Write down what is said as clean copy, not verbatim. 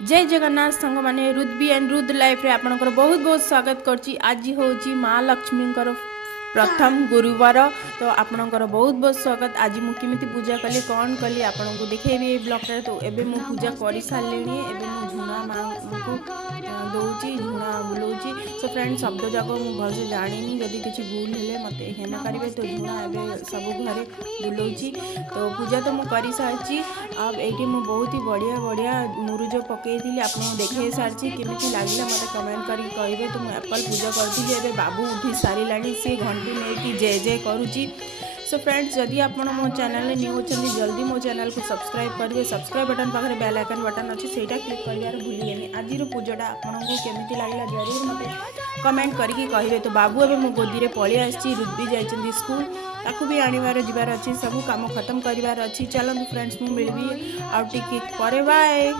जय जगन्नाथ सांग माने रुद बी एंड रुद लाइफ रे आपनकर बहुत बहुत स्वागत करची। आज होची माँ लक्ष्मी प्रथम गुरुवार तो आपनकर बहुत बहुत स्वागत। आज मु किमिति पूजा कली कौन कली आपन को देखेबी ब्लॉग रे। तो एबे मु पूजा करि सारलेनी। एबे मु झुना माँ को दौची झुना बुलाऊची। सो फ्रेंड शब्द जाक मु भलसे जानिनी जदि किछि भूल हेले मते हेना करिवे। तो झुना एबे सब घरे बुलाऊची। तो पूजा तो मु करि सारची। अब एठी मु बहुत ही बढ़िया बढ़िया मुरुज पकेइथिली आपन देखे सारची। केमिति लागिला मते कमेंट करी कहिबे। तो मु एप्पल पूजा करथिली। एबे बाबू उठी सारिलानी से घंटी नेकी जय जय करूची। सो फ्रेंड्स जदि आपन मो चैनल रे न्यू अछंती जल्दी मो चैनल को सब्सक्राइब करिवे। सब्सक्राइब बटन पाखरे बेल आइकन बटन अछि सेटा क्लिक करिवार भूलिएनी। आजिर पूजाटा आपन को केमिति लागिला जरूर मते कमेंट करके कहिबे। तो बाबू एबे मो गोदी रे पळि आछि। रुद्बी जाइछंती स्कूल ताकू भी आनिबार जिबार अछि। सब काम खत्म करिवार अछि। चलंतु फ्रेंड्स मु मिलबी आउट टिक परे बाय।